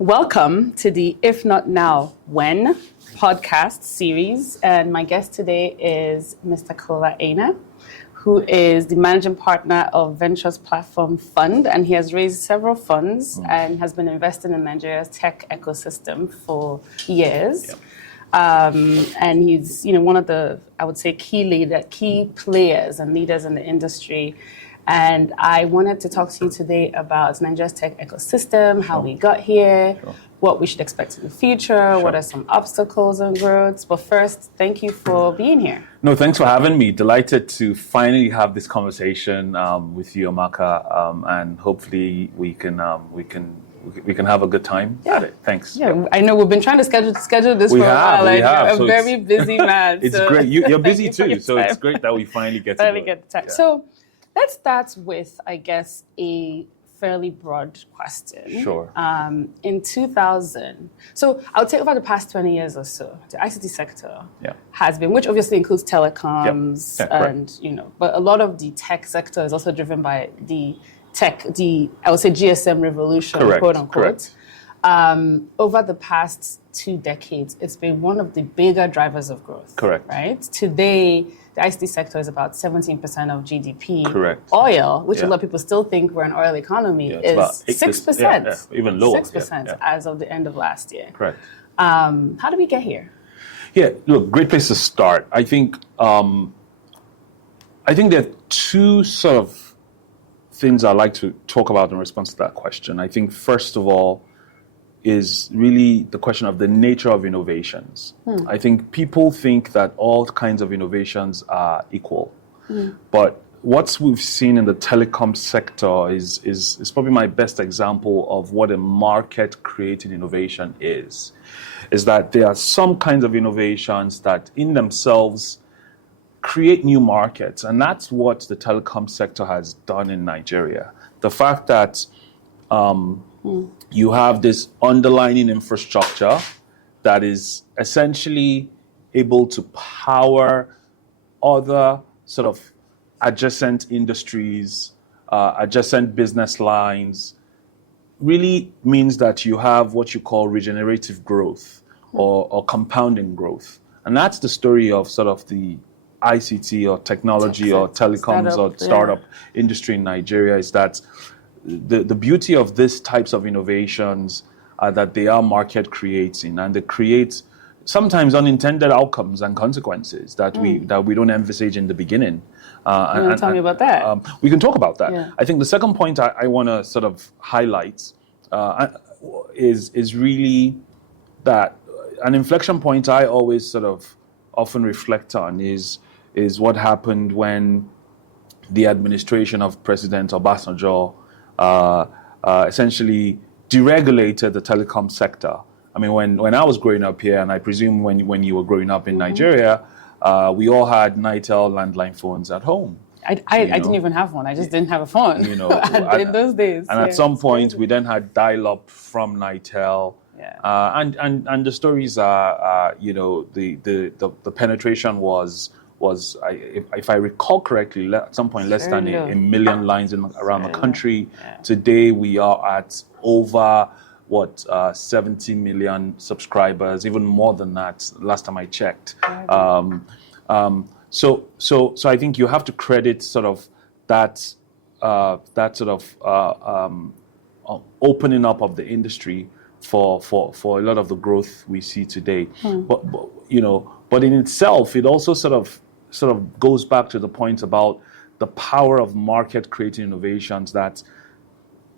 Welcome to the If Not Now, When podcast series. And my guest today is Mr. Kola Aina, who is the managing partner of Ventures Platform Fund. And he has raised several funds and has been investing in Nigeria's tech ecosystem for years. Yep. And he's, one of the, I would say, key players and leaders in the industry. And I wanted to talk to you today about Nigeria's tech ecosystem, how we got here, what we should expect in the future, what are some obstacles and growths. But first, thank you for being here. No, thanks for having me. Delighted to finally have this conversation with you, Amaka, and hopefully we can have a good time at it. Thanks. Yeah, I know we've been trying to schedule this for a while. You're a very busy man. It's great. You're busy too, so it's great that we finally get to get the time. Yeah. So let's start with, I guess, a fairly broad question. Sure. In 2000, so I would say over the past 20 years or so, the ICT sector has been, which obviously includes telecoms, but a lot of the tech sector is also driven by the I would say GSM revolution, quote unquote. Over the past 2 decades, it's been one of the bigger drivers of growth. Correct. Right? Today, the ICT sector is about 17% of GDP. Correct. Oil, which a lot of people still think we're an oil economy, is 6%. Even lower. 6% as of the end of last year. Correct. How did we get here? Yeah, look, great place to start. I think there are two sort of things I'd like to talk about in response to that question. I think, first of all, is really the question of the nature of innovations. I think people think that all kinds of innovations are equal. But what we've seen in the telecom sector is probably my best example of what a market-created innovation is that there are some kinds of innovations that in themselves create new markets. And that's what the telecom sector has done in Nigeria. The fact that you have this underlying infrastructure that is essentially able to power other sort of adjacent industries, adjacent business lines, really means that you have what you call regenerative growth or compounding growth. And that's the story of sort of the ICT or technology or telecoms or startup industry in Nigeria, is that the beauty of these types of innovations are that they are market creating, and they create sometimes unintended outcomes and consequences that we don't envisage in the beginning. Tell me about that. We can talk about that. Yeah. I think the second point I want to sort of highlight is really that an inflection point I always sort of often reflect on is what happened when the administration of President Obasanjo essentially deregulated the telecom sector. I mean, when I was growing up here, and I presume when you were growing up in Nigeria, we all had Nitel landline phones at home. I didn't even have one. I just didn't have a phone. In those days. And at some point, we then had dial-up from Nitel. Yeah. And the stories are the penetration was if I recall correctly, at some point less than a million lines around the country. Yeah. Today we are at over 70 million subscribers, even more than that. Last time I checked. So I think you have to credit sort of that sort of opening up of the industry for a lot of the growth we see today. But in itself, it also sort of goes back to the point about the power of market creating innovations, that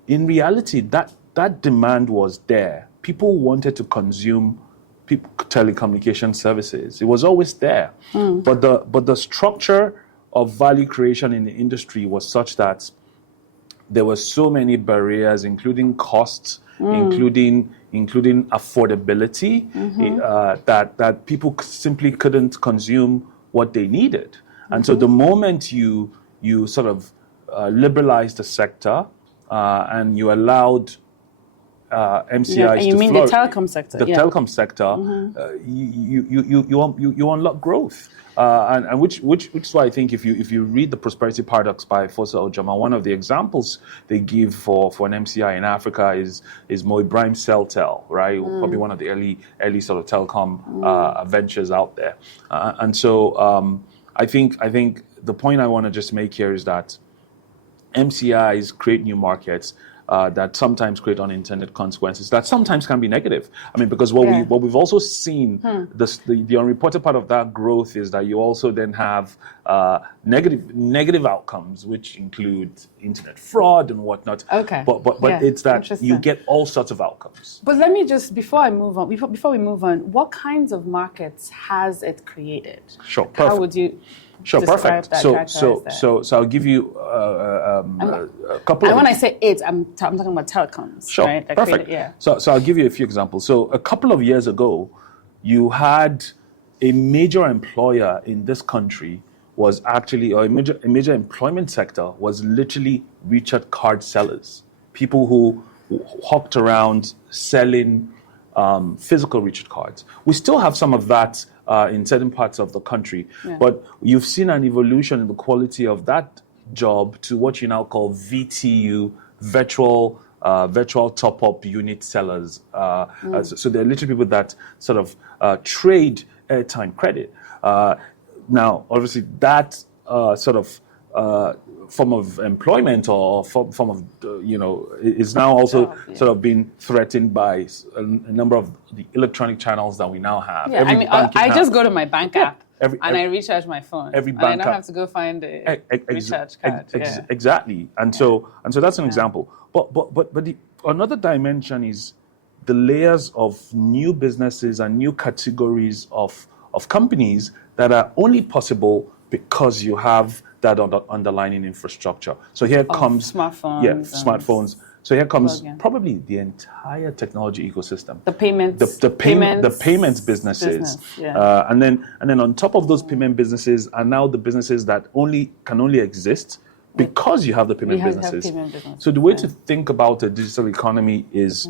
in reality that demand was there. People wanted to consume telecommunication services. It was always there. But the structure of value creation in the industry was such that there were so many barriers, including costs, including affordability, that people simply couldn't consume what they needed. And so the moment you sort of liberalized the sector and you allowed MCIs you to mean flourish, the telecom sector? the telecom sector, you unlock growth. And which is why I think if you read the Prosperity Paradox by Fosa Ojama, one of the examples they give for an MCI in Africa is Mo Ibrahim Celtel, right? Probably one of the early sort of telecom ventures out there. And so I think the point I want to just make here is that MCIs create new markets that sometimes create unintended consequences that sometimes can be negative. I mean, because what we've also seen, the unreported part of that growth is that you also then have negative outcomes, which include internet fraud and whatnot. Okay. But it's that you get all sorts of outcomes. But let me just, before we move on, what kinds of markets has it created? Sure. Perfect. How would you? Sure, perfect. So I'll give you a couple. And when I say it, I'm talking about telecoms. Sure, right? perfect. So I'll give you a few examples. So a couple of years ago, you had a major employer in this country was actually, or a major employment sector was literally recharge card sellers, people who hawked around selling physical recharge cards. We still have some of that in certain parts of the country, but you've seen an evolution in the quality of that job to what you now call VTU, virtual top-up unit sellers. So they're literally people that sort of trade airtime credit. Now, obviously, that sort of form of employment or form of, is now also sort of being threatened by a number of the electronic channels that we now have. Yeah, I just go to my bank app and I recharge my phone. Every bank bank I don't have to go find a recharge card. Exactly. And so that's an example. But another dimension is the layers of new businesses and new categories of companies that are only possible because you have that underlying infrastructure. So here comes smartphones. So here comes probably the entire technology ecosystem. The payments, the payments businesses, and then on top of those payment businesses are now the businesses that can only exist because you have the payment businesses. So the way to think about a digital economy is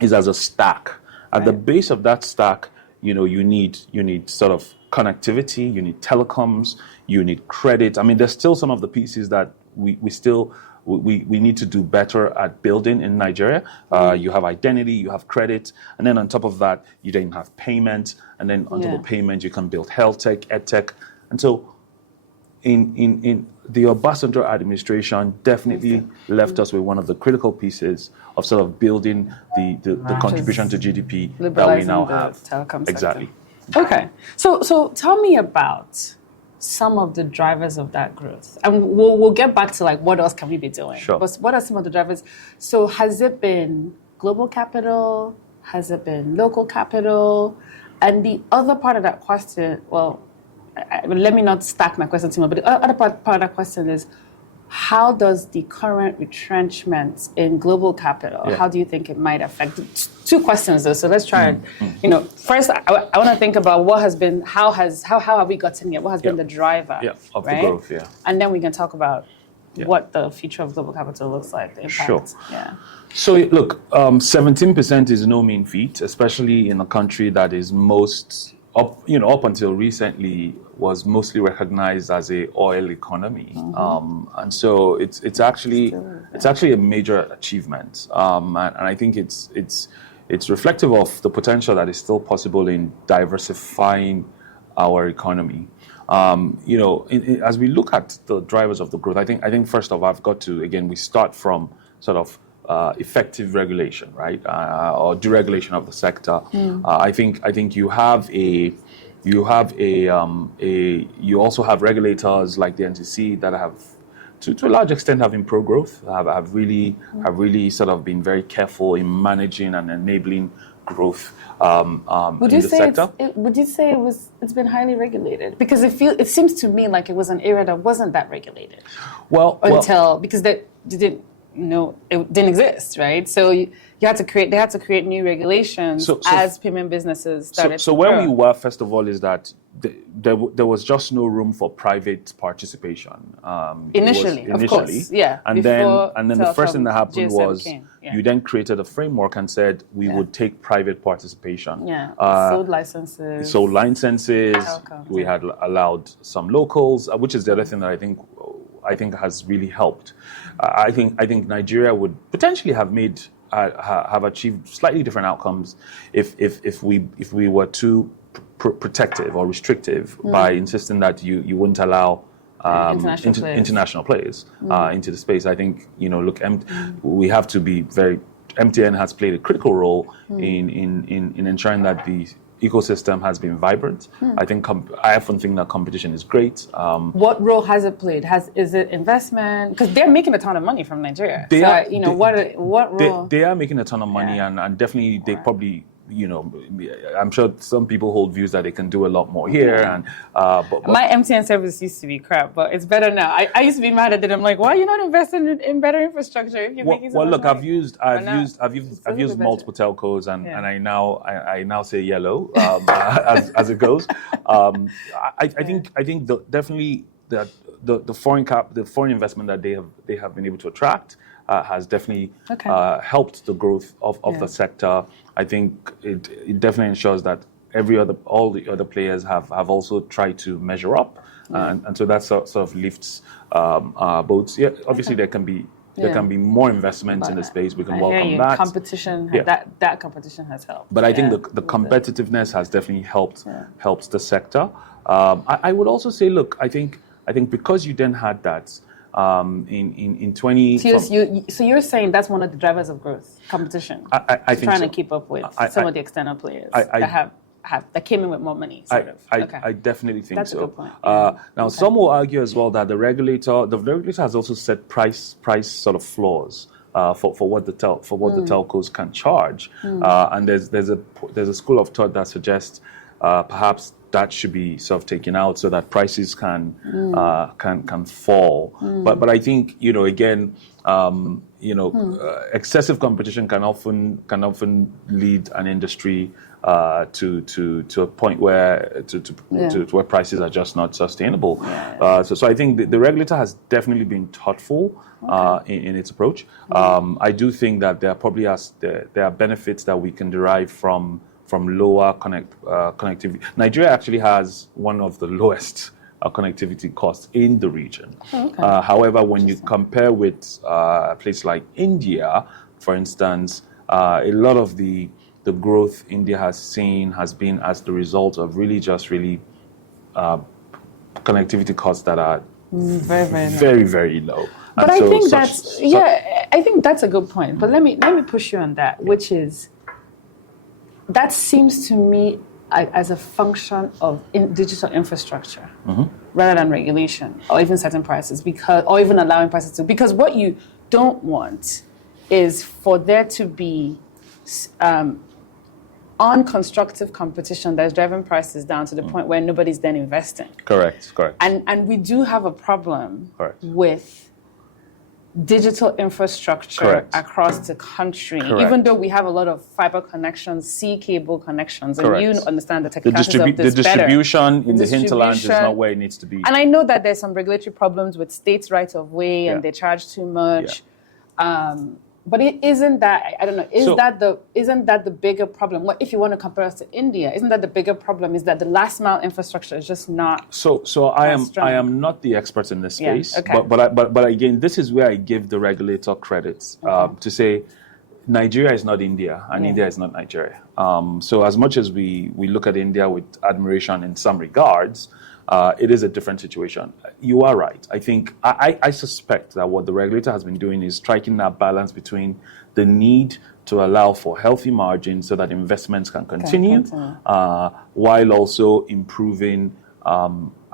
as a stack. At the base of that stack, you need sort of connectivity, you need telecoms, you need credit. I mean, there's still some of the pieces that we need to do better at building in Nigeria. You have identity, you have credit, and then on top of that, you then have payment, and then on top of payment, you can build health tech, ed tech. And so in the Obasanjo administration definitely left us with one of the critical pieces of sort of building the contribution to GDP that we now have. Exactly. Okay. So tell me about some of the drivers of that growth. And we'll get back to like what else can we be doing. Sure. But what are some of the drivers? So has it been global capital? Has it been local capital? And the other part of that question, let me not stack my question too much, but the other part of that question is, how does the current retrenchment in global capital, how do you think it might affect? Two questions though, so let's try and, first I want to think about what has been, how have we gotten here? What has been the driver of the growth, and then we can talk about what the future of global capital looks like, the impact. Sure. So look, 17% is no mean feat, especially in a country that is up until recently was mostly recognized as a oil economy, and so it's actually a major achievement, and I think it's reflective of the potential that is still possible in diversifying our economy. As we look at the drivers of the growth, I think first off, we start from sort of effective regulation, right, or deregulation of the sector. I think you also have regulators like the NCC that have, to a large extent, have been pro-growth, have really sort of been very careful in managing and enabling growth in the sector. Would you say it's been highly regulated? Because it seems to me like it was an area that wasn't that regulated. Because it didn't exist, right? So they had to create new regulations as payment businesses started. So where we were, first of all, is that there was just no room for private participation. Initially, of course, yeah. And then the first thing that happened was you then created a framework and said we would take private participation. Yeah, sold licenses. We had allowed some locals, which is the other thing that I think has really helped. I think Nigeria would potentially have achieved slightly different outcomes if we were too protective or restrictive by insisting that you wouldn't allow international players into the space. I think we have to be very. MTN has played a critical role in ensuring that the ecosystem has been vibrant. I often think that competition is great. What role has it played? Is it investment? Because they're making a ton of money from Nigeria. What role? They are making a ton of money, and definitely they probably. I'm sure some people hold views that they can do a lot more here. And but my MTN service used to be crap, but it's better now. I used to be mad at it. I'm like, why are you not investing in better infrastructure if you're making so much money? I've used multiple telcos, and I now say yellow as it goes. I think definitely that the foreign investment that they have been able to attract has definitely helped the growth of the sector. I think it definitely ensures that all the other players have also tried to measure up, and so that sort of lifts boats. Yeah, obviously there can be more investment in the space. We can welcome that. Competition, that competition has helped. But I think the competitiveness has definitely helped the sector. I would also say, look, I think because you then had that. In 20. So you're saying that's one of the drivers of growth, competition. I think trying to keep up with some of the external players that came in with more money. I definitely think that's so. That's a good point. Now, some will argue as well that the regulator has also set price sort of floors. For what the telcos can charge, and there's a school of thought that suggests perhaps that should be sort of taken out so that prices can fall. But I think excessive competition can often lead an industry to a point where where prices are just not sustainable. So I think the regulator has definitely been thoughtful in its approach. I do think that there are benefits that we can derive from lower connectivity. Nigeria actually has one of the lowest connectivity costs in the region. However, when you compare with a place like India, for instance, a lot of the growth India has seen has been as the result of really connectivity costs that are very, very low. But I think I think that's a good point. But let me push you on that, which is. That seems to me as a function of digital infrastructure rather than regulation or even setting prices or even allowing prices to. Because what you don't want is for there to be unconstructive competition that's driving prices down to the point where nobody's then investing. Correct. And we do have a problem with digital infrastructure across the country, even though we have a lot of fiber connections, sea cable connections, and you understand the technicalities of this better. The distribution in the hinterland is not where it needs to be. And I know that there's some regulatory problems with states' right of way, and they charge too much. But isn't that, I don't know, isn't that the bigger problem? What if you want to compare us to India? Isn't that the bigger problem? Is that the last mile infrastructure is just not I am not the expert in this space, but again, this is where I give the regulator credits to say Nigeria is not India and India is not Nigeria. So as much as we look at India with admiration in some regards, it is a different situation. You are right. I think I suspect that what the regulator has been doing is striking that balance between the need to allow for healthy margins so that investments can continue, while also improving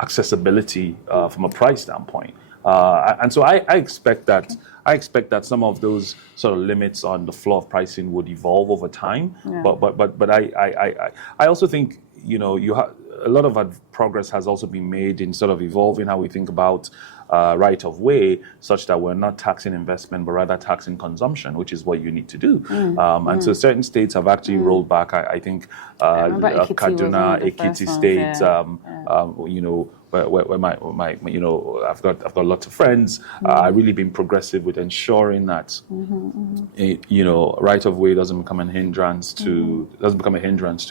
accessibility from a price standpoint. And so I expect that some of those sort of limits on the floor of pricing would evolve over time. But I also think you have a lot of progress has also been made in sort of evolving how we think about right of way, such that we're not taxing investment, but rather taxing consumption, which is what you need to do. And so certain states have actually rolled back. I think Kaduna, Ekiti states, you know, where my you know, I've got lots of friends. I've really been progressive with ensuring that you know, right of way doesn't become a hindrance to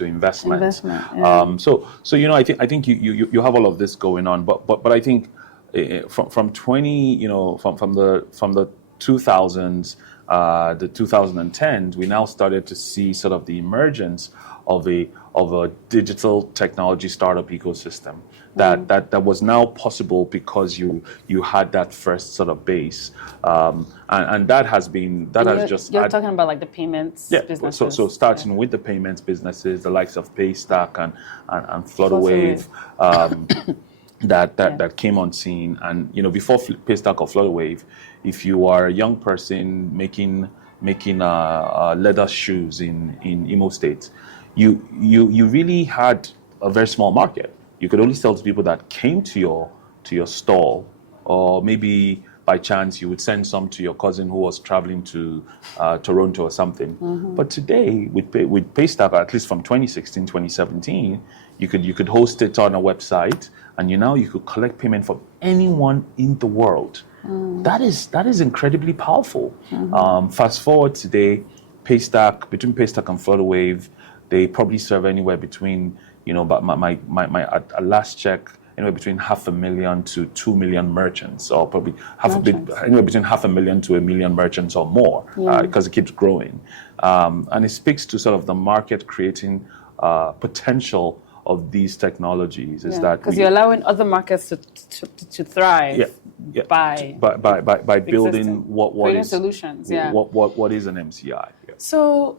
investment. So you know, I think you have all of this going on, but I think from 20, you know, from the 2000s, the 2010s, we now started to see sort of the emergence of a digital technology startup ecosystem that was now possible because you had that first sort of base, and that has just you're talking about like the payments businesses. So starting with the payments businesses, the likes of Paystack and Flutterwave. That came on scene, and you know, before Paystack or Flutterwave, if you are a young person making leather shoes in Imo State, you really had a very small market. You could only sell to people that came to your stall, or maybe by chance you would send some to your cousin who was traveling to Toronto or something. But today, with Paystack, at least from 2016, 2017, you could host it on a website, and you could collect payment from anyone in the world. That is incredibly powerful. Fast forward today, between Paystack and Flutterwave, they probably serve anywhere between, you know, but my last check, anywhere between 500,000 to 2 million merchants, or probably anywhere between 500,000 to 1 million merchants or more, because it keeps growing. And it speaks to sort of the market creating potential of these technologies, is that because you're allowing other markets to thrive by building what is solutions. What is an MCI? So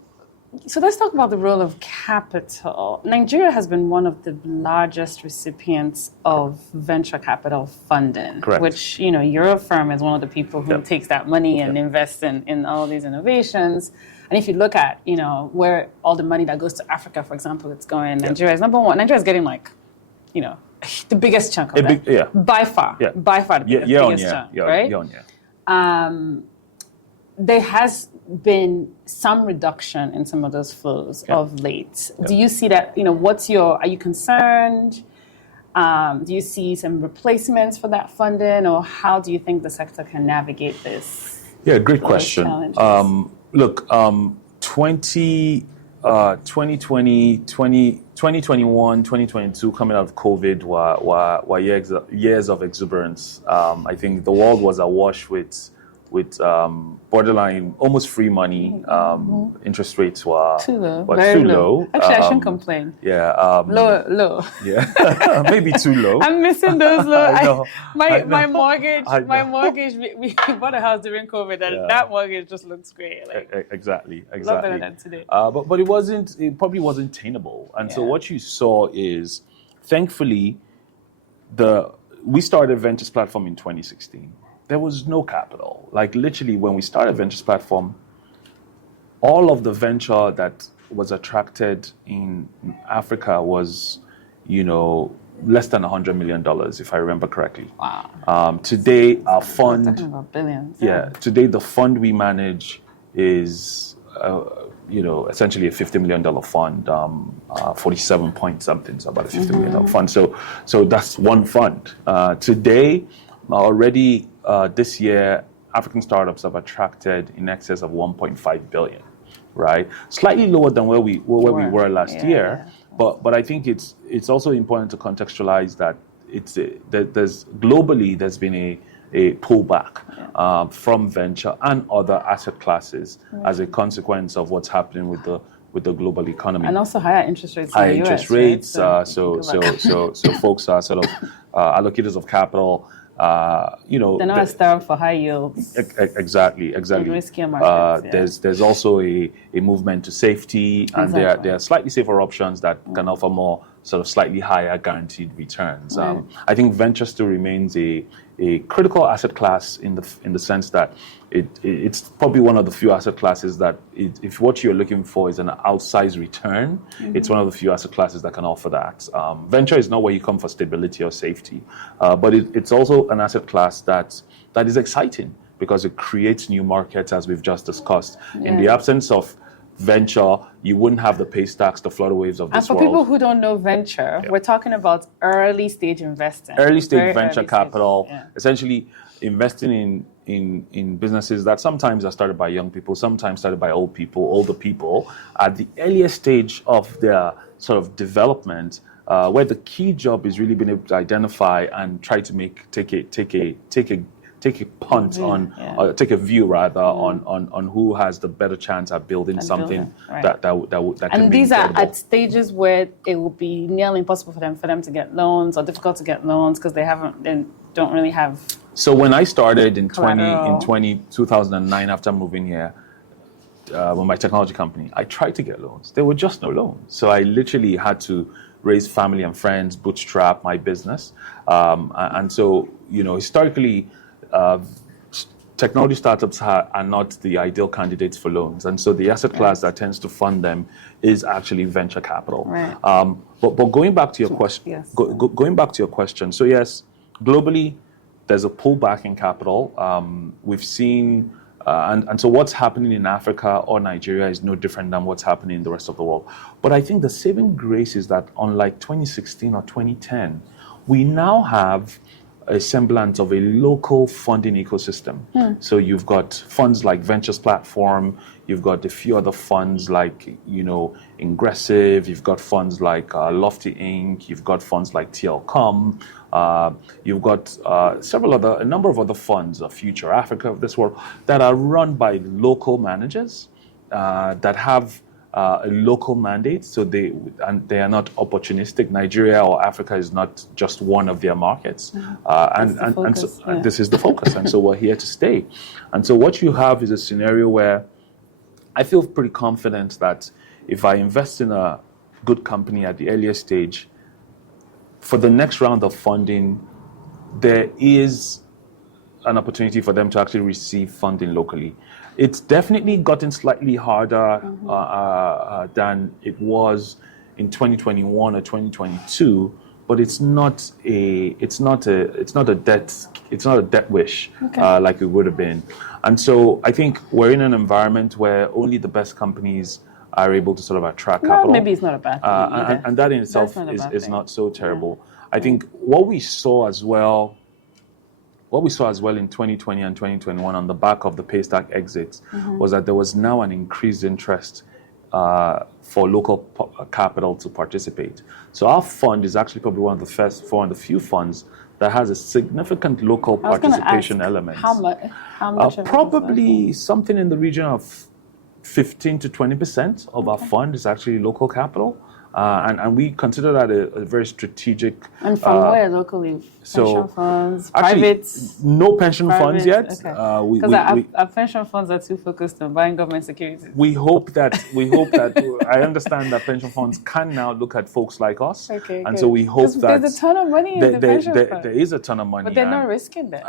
let's talk about the role of capital. Nigeria has been one of the largest recipients of venture capital funding. Correct. Which, you know, your firm is one of the people who takes that money and invests in all these innovations. And if you look at, you know, where all the money that goes to Africa, for example, it's going, Nigeria is number one. Nigeria is getting, like, you know, the biggest chunk of that. By far the biggest chunk, right? There has been some reduction in some of those flows of late. Do you see that, you know, are you concerned? Do you see some replacements for that funding, or how do you think the sector can navigate this? Yeah, great question. Look, 2020, 2021, 2022, coming out of COVID were years of exuberance. I think the world was awash with borderline almost free money. Interest rates were too low. Too low. Actually, I shouldn't complain. Low. Yeah, maybe too low. I'm missing those low. My mortgage. We bought a house during COVID, and that mortgage just looks great. Like, exactly. A lot better than today. But it probably wasn't attainable, and so what you saw is, thankfully, we started Ventures Platform in 2016. There was no capital. Like, literally, when we started Ventures Platform, all of the venture that was attracted in Africa was, you know, less than $100 million, if I remember correctly. Wow. Today, our fund... We're talking about billions. Today, the fund we manage is, you know, essentially a $50 million fund, 47 point something, so about a $50 million fund. So that's one fund. Today, already... this year, African startups have attracted in excess of 1.5 billion, right? Slightly lower than where we were last year, but I think it's also important to contextualize that there's been a pullback from venture and other asset classes as a consequence of what's happening with the global economy, and also higher interest rates. Higher interest rates. Right? So folks are sort of allocators of capital. You know, they're not as starved for high yields. Exactly. Riskier markets. There's also a movement to safety, and there are slightly safer options that can offer more sort of slightly higher guaranteed returns. I think venture still remains a a critical asset class in the sense that it's probably one of the few asset classes that if what you're looking for is an outsized return, it's one of the few asset classes that can offer that. Venture is not where you come for stability or safety, but it's also an asset class that is exciting because it creates new markets, as we've just discussed. In the absence of venture, you wouldn't have the pay stacks, the flutter waves of this world. And for people who don't know venture, we're talking about early stage investing. Early stage venture capital, essentially investing in businesses that sometimes are started by young people, sometimes started by older people, at the earliest stage of their sort of development, where the key job is really being able to identify and try to take a punt on, take a view rather on who has the better chance at building something that can and be these incredible. are at stages where it will be nearly impossible for them to get loans, or difficult to get loans because they don't really have. So when I started in 2009 after moving here with my technology company, I tried to get loans. There were just no loans. So I literally had to raise family and friends, bootstrap my business. And so, historically, technology startups are not the ideal candidates for loans. And so the asset class that tends to fund them is actually venture capital. Right. But going back to your question, going back to your question. So yes, globally, there's a pullback in capital. We've seen, and so what's happening in Africa or Nigeria is no different than what's happening in the rest of the world. But I think the saving grace is that unlike 2016 or 2010, we now have a semblance of a local funding ecosystem. So you've got funds like Ventures Platform, you've got a few other funds like, Ingressive, you've got funds like Lofty Inc., you've got funds like TLCom, you've got a number of other funds, Future Africa of this world, that are run by local managers that have a local mandate, so they are not opportunistic. Nigeria or Africa is not just one of their markets, and so this is the focus, and so we're here to stay. And so what you have is a scenario where I feel pretty confident that if I invest in a good company at the earliest stage, for the next round of funding, there is an opportunity for them to actually receive funding locally. It's definitely gotten slightly harder than it was in 2021 or 2022, but it's not a debt wish like it would have been. And so I think we're in an environment where only the best companies are able to sort of attract capital. Maybe it's not a bad thing. And that in itself is not so terrible. I think what we saw as well in 2020 and 2021 on the back of the Paystack exits was that there was now an increased interest for local capital to participate. So our fund is actually probably one of the few funds that has a significant local participation element. How much? Probably something in the region of 15 to 20% of our fund is actually local capital. And we consider that a very strategic. And from where locally? Pension funds, private? No pension funds yet. Because our pension funds are too focused on buying government securities. We hope that I understand that pension funds can now look at folks like us. Okay, and so we hope that there's a ton of money in the pension fund. There is a ton of money. But they're not risking that.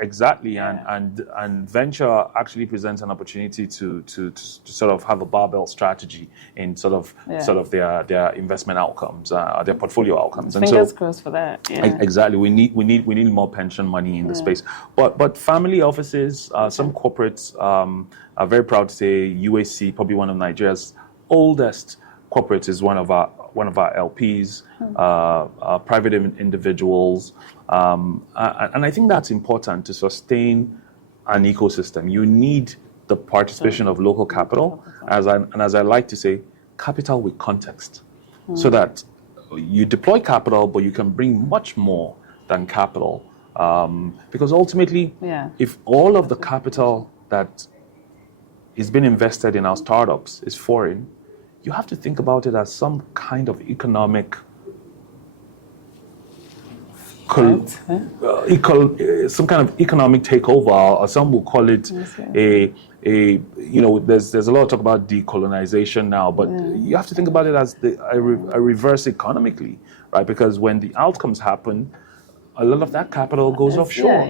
Exactly. And venture actually presents an opportunity to sort of have a barbell strategy in sort of their investment outcomes, their portfolio outcomes. Fingers crossed for that. Exactly. We need more pension money in the space. But family offices, some corporates are very proud to say UAC, probably one of Nigeria's oldest corporates, is one of our LPs, private individuals, and I think that's important to sustain an ecosystem. You need the participation of local capital, as I like to say, capital with context, so that you deploy capital, but you can bring much more than capital. Because ultimately, if all of the capital that is being invested in our startups is foreign, you have to think about it as some kind of economic some kind of economic takeover, or some will call it there's a lot of talk about decolonization now, but you have to think about it as a reverse economically, right? Because when the outcomes happen, a lot of that capital goes offshore.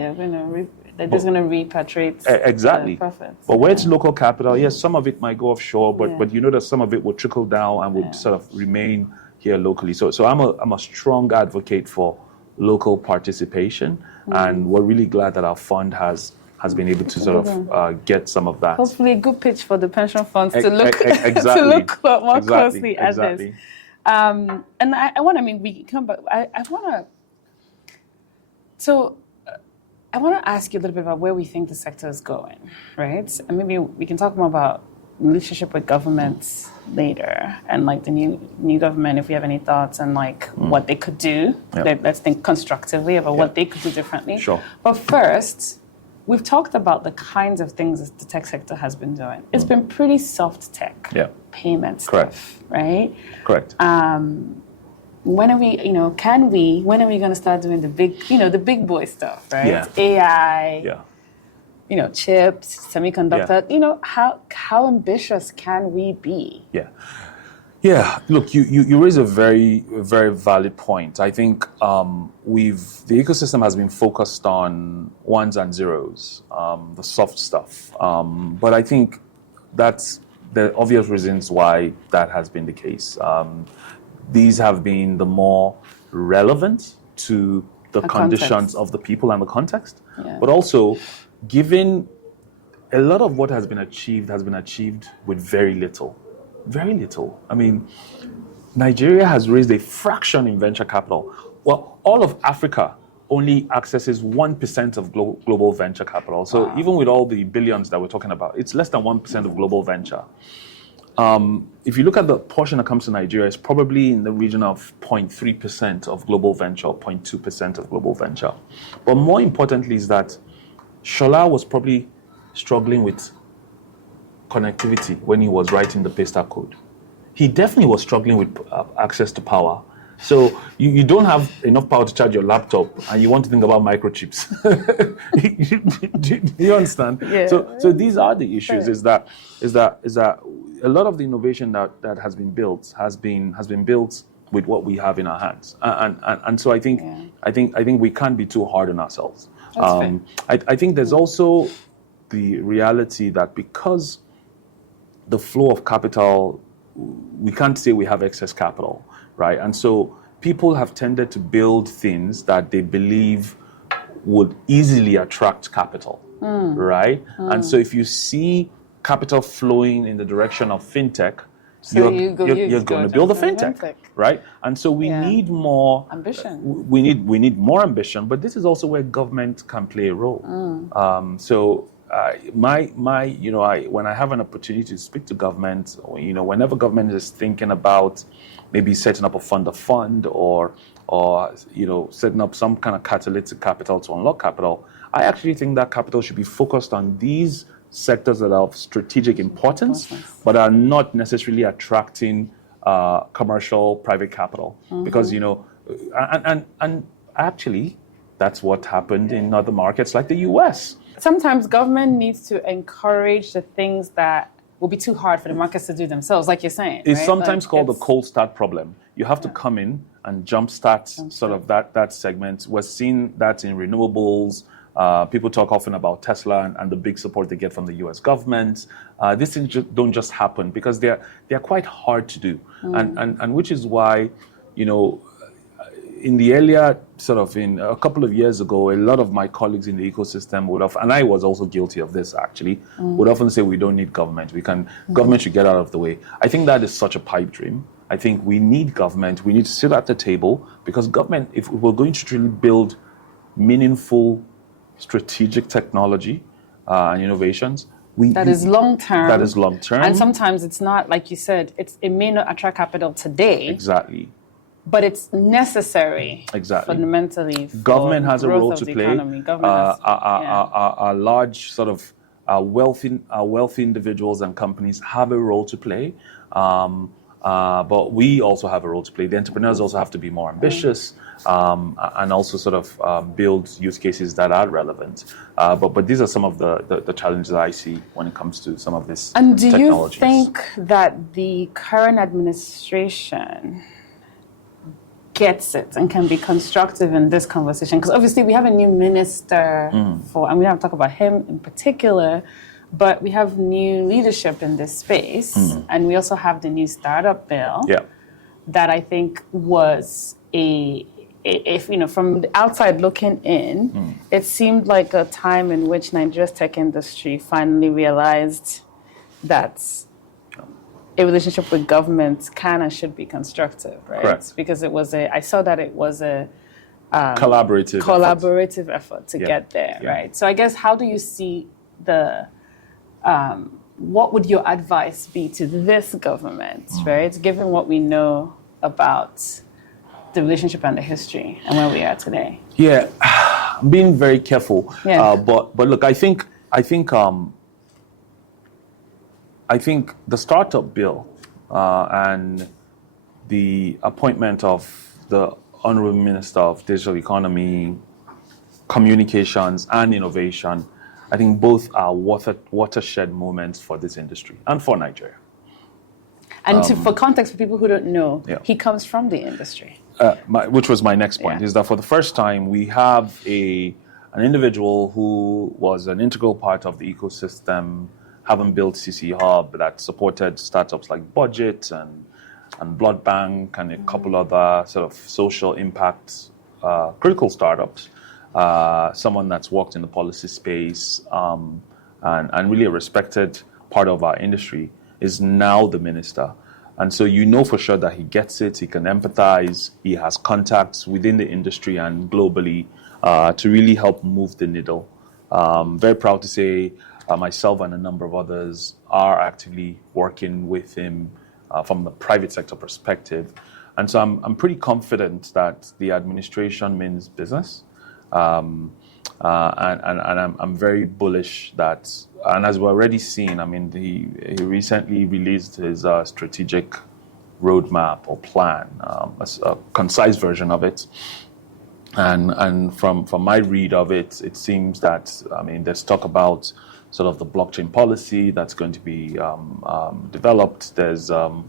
They're just going to repatriate exactly profits. But where it's local capital, yes, some of it might go offshore, but you know that some of it will trickle down and would sort of remain here locally. So I'm a strong advocate for local participation, and we're really glad that our fund has been able to sort of get some of that. Hopefully, a good pitch for the pension funds to look to look more closely at this. And I want to. We come back. I want to. So. I want to ask you a little bit about where we think the sector is going, right? And maybe we can talk more about relationship with governments later, and like the new government, if we have any thoughts and like what they could do. Let's think constructively about what they could do differently. Sure. But first, we've talked about the kinds of things the tech sector has been doing. It's been pretty soft tech, payment stuff, right? Correct. When are we, when are we going to start doing the big boy stuff, right? AI, chips, semiconductor, how ambitious can we be? Yeah. Look, you raise a very, very valid point. I think the ecosystem has been focused on ones and zeros, the soft stuff. But I think that's the obvious reasons why that has been the case. These have been the more relevant to the conditions of the people and the context, but also given a lot of what has been achieved with very little. Very little. I mean, Nigeria has raised a fraction in venture capital. Well, all of Africa only accesses 1% of global venture capital. So even with all the billions that we're talking about, it's less than 1% of global venture. If you look at the portion that comes to Nigeria, it's probably in the region of 0.3% of global venture, or 0.2% of global venture. But more importantly is that Shola was probably struggling with connectivity when he was writing the Paystack code. He definitely was struggling with access to power. So you don't have enough power to charge your laptop, and you want to think about microchips. Do you understand? Yeah. So these are the issues. Is that a lot of the innovation that has been built has been built with what we have in our hands, and so I think we can't be too hard on ourselves. I think there's also the reality that because the flow of capital, we can't say we have excess capital. Right, and so people have tended to build things that they believe would easily attract capital, right? And so if you see capital flowing in the direction of fintech, you're going to build a fintech, right? And so we need more ambition. We need more ambition, but this is also where government can play a role. When I have an opportunity to speak to government, whenever government is thinking about maybe setting up a fund of fund or setting up some kind of catalytic capital to unlock capital, I actually think that capital should be focused on these sectors that are of strategic importance, but are not necessarily attracting commercial private capital. Because, and actually, that's what happened in other markets like the US. Sometimes government needs to encourage the things that will be too hard for the markets to do themselves, like you're saying. It's sometimes called the cold start problem. You have to come in and jumpstart sort of that segment. We're seeing that in renewables. People talk often about Tesla and the big support they get from the US government. These things don't just happen because they're quite hard to do. And which is why, in the earlier in a couple of years ago, a lot of my colleagues in the ecosystem would have, and I was also guilty of this actually, would often say we don't need government. Government should get out of the way. I think that is such a pipe dream. I think we need government. We need to sit at the table because government, if we're going to truly build meaningful strategic technology and innovations, that is long term. That is long term. And sometimes it's not, like you said, it may not attract capital today. Exactly. But it's necessary. Fundamentally. Government has a role to play. Our large wealthy individuals and companies have a role to play. But we also have a role to play. The entrepreneurs also have to be more ambitious and also build use cases that are relevant. But these are some of the challenges that I see when it comes to some of this technologies. And do you think that the current administration gets it and can be constructive in this conversation? Because obviously we have a new minister and we don't talk about him in particular, but we have new leadership in this space, and we also have the new startup bill that I think was if from the outside looking in, it seemed like a time in which Nigeria's tech industry finally realized that a relationship with government can and should be constructive, right? Correct. Because I saw that it was a collaborative effort to get there, right? So I guess, how do you see what would your advice be to this government, right? Given what we know about the relationship and the history and where we are today. Yeah, I'm being very careful. Yeah. But look, I think the startup bill and the appointment of the Honorable Minister of Digital Economy, Communications and Innovation, I think both are watershed moments for this industry and for Nigeria. And for context, for people who don't know, he comes from the industry. Which was my next point, is that for the first time, we have an individual who was an integral part of the ecosystem, having built CC Hub that supported startups like Budget and Blood Bank and a couple other sort of social impact critical startups. Someone that's worked in the policy space and really a respected part of our industry is now the minister. And so for sure that he gets it, he can empathize, he has contacts within the industry and globally to really help move the needle. Very proud to say myself and a number of others are actively working with him from the private sector perspective. And so I'm pretty confident that the administration means business. And I'm very bullish that, and as we're already seeing, I mean, he recently released his strategic roadmap or plan, a concise version of it. And from my read of it, it seems that, I mean, there's talk about sort of the blockchain policy that's going to be developed. There's a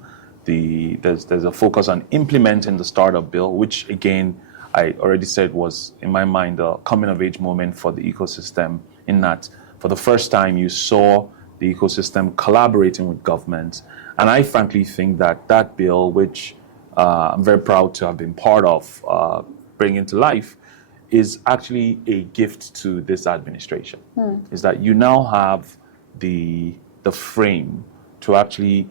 focus on implementing the startup bill, which again, I already said was, in my mind, a coming-of-age moment for the ecosystem, in that for the first time you saw the ecosystem collaborating with government. And I frankly think that bill, which I'm very proud to have been part of bringing to life, is actually a gift to this administration. Is that you now have the frame to actually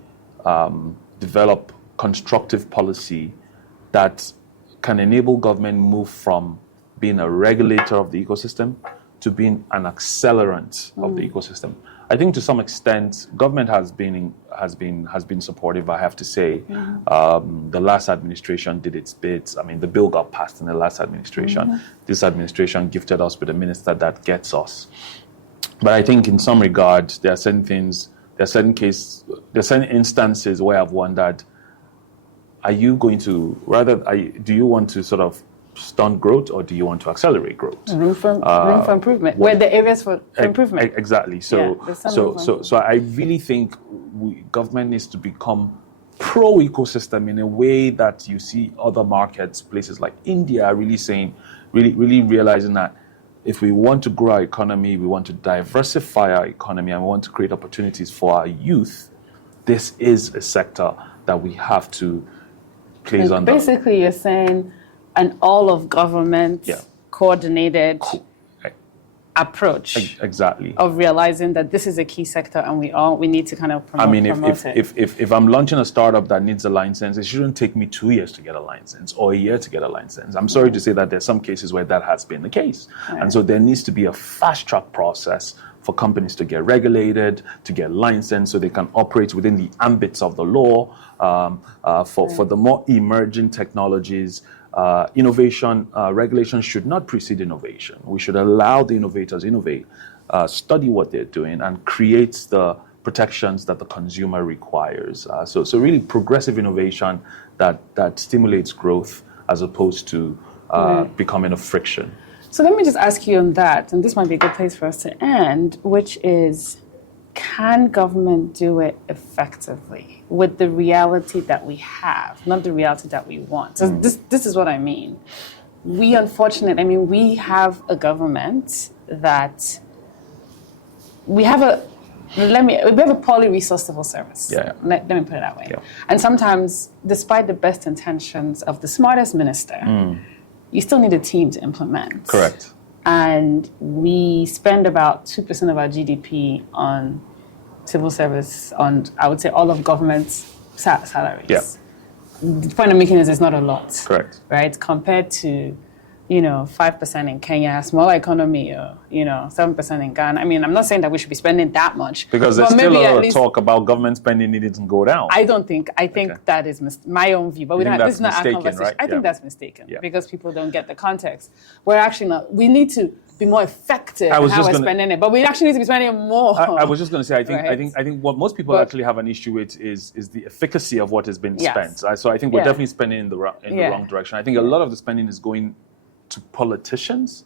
develop constructive policy that can enable government move from being a regulator of the ecosystem to being an accelerant of the ecosystem. I think to some extent, government has been supportive, I have to say. The last administration did its bit. I mean, the bill got passed in the last administration. This administration gifted us with a minister that gets us. But I think in some regard, there are certain things, there are certain instances where I've wondered, are you going to, do you want to sort of stunt growth, or do you want to accelerate growth? Room for improvement. Where the areas for improvement. Exactly. So I really think government needs to become pro-ecosystem in a way that you see other markets, places like India, really realizing that if we want to grow our economy, we want to diversify our economy, and we want to create opportunities for our youth, this is a sector that we have to place under. Basically, you're saying an all of government coordinated approach. Exactly. Of realizing that this is a key sector and we need to kind of promote it. If I'm launching a startup that needs a license, it shouldn't take me 2 years to get a license or a year to get a license. I'm sorry to say that there's some cases where that has been the case. Right. And so there needs to be a fast track process for companies to get regulated, to get licensed, so they can operate within the ambits of the law. For the more emerging technologies, innovation, regulation should not precede innovation. We should allow the innovators innovate, study what they're doing, and create the protections that the consumer requires. So really progressive innovation that stimulates growth as opposed to becoming a friction. So let me just ask you on that, and this might be a good place for us to end, which is, can government do it effectively with the reality that we have, not the reality that we want? So this is what I mean. We have a government that we have a poorly resourced civil service. Let me put it that way. And sometimes, despite the best intentions of the smartest minister, you still need a team to implement. Correct. And we spend about 2% of our GDP on civil service, on, I would say, all of government's salaries. The point I'm making is it's not a lot. Correct. Right? Compared to, 5% in Kenya, smaller economy, 7% in Ghana. I'm not saying that we should be spending that much. Because there's still a lot of talk about government spending needing to go down. I think that is my own view. But this is not our conversation. Right? I think that's mistaken because people don't get the context. We're actually not. We need to be more effective in how we're spending it. But we actually need to be spending more. I was just going to say, I think what most people actually have an issue with is the efficacy of what has been spent. So I think we're definitely spending in the wrong direction. I think a lot of the spending is going to politicians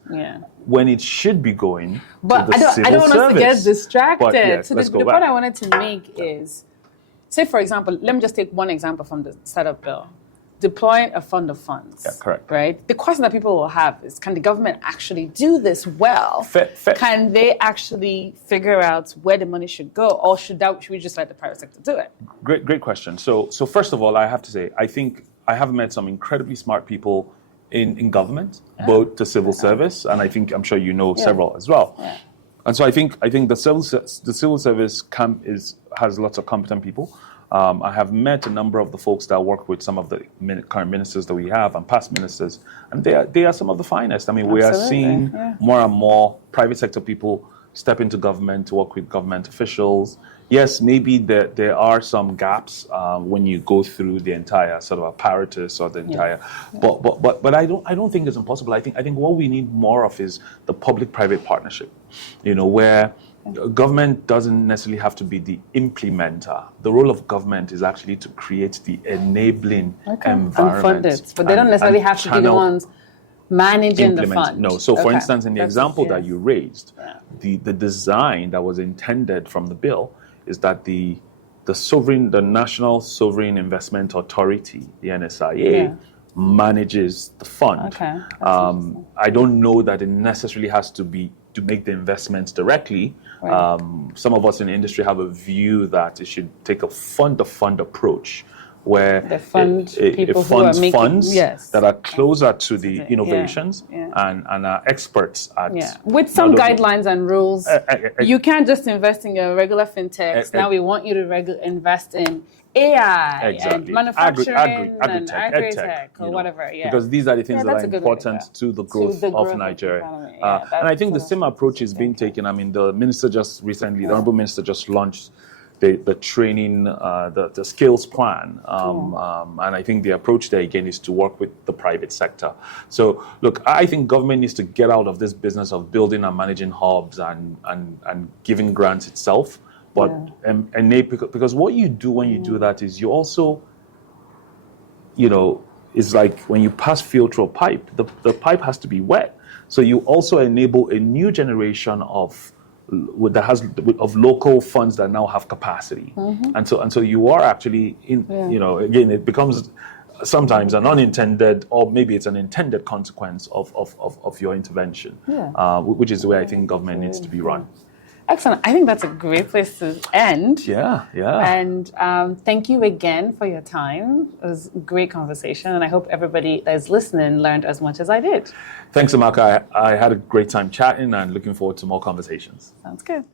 when it should be going to the civil service. I don't want us to get distracted. So the point I wanted to make is, say for example, let me just take one example from the setup bill. Deploying a fund of funds. Yeah, correct. Right? The question that people will have is, can the government actually do this well? Can they actually figure out where the money should go, or should we just let the private sector do it? Great question. So first of all, I have to say, I think I have met some incredibly smart people in government, both the civil service, and I'm sure you know several as well. And so I think the civil service has lots of competent people. I have met a number of the folks that work with some of the current ministers that we have and past ministers, and they are some of the finest. We are seeing more and more private sector people step into government to work with government officials. Yes, maybe there are some gaps when you go through the entire sort of apparatus or the entire, but I don't think it's impossible. I think what we need more of is the public-private partnership, where government doesn't necessarily have to be the implementer. The role of government is actually to create the enabling environment. And fund it, but they don't necessarily have to be the ones managing the fund. No. So, for instance, in the example that you raised, the design that was intended from the bill is that the National Sovereign Investment Authority, the NSIA, manages the fund. I don't know that it necessarily has to be to make the investments directly. Some of us in the industry have a view that it should take a fund-to-fund approach, where it funds funds that are closer to the innovations and are experts at with some guidelines and rules. You can't just invest in a regular fintech. Now we want you to invest in AI and manufacturing and agri-tech or whatever. Because these are the things that are important to the growth of Nigeria. And I think the same approach is being taken. The minister just recently, the Honorable Minister just launched the training, the skills plan. And I think the approach there again is to work with the private sector. So look, I think government needs to get out of this business of building and managing hubs and giving grants itself. But because what you do when you do that is you also, it's like when you pass fuel through a pipe, the pipe has to be wet. So you also enable a new generation of local funds that now have capacity, and so you are actually again it becomes sometimes an unintended or maybe it's an intended consequence of your intervention, which is the way I think government needs to be run. Excellent. I think that's a great place to end. Yeah. And thank you again for your time. It was a great conversation, and I hope everybody that is listening learned as much as I did. Thanks, Amaka. I had a great time chatting and looking forward to more conversations. Sounds good.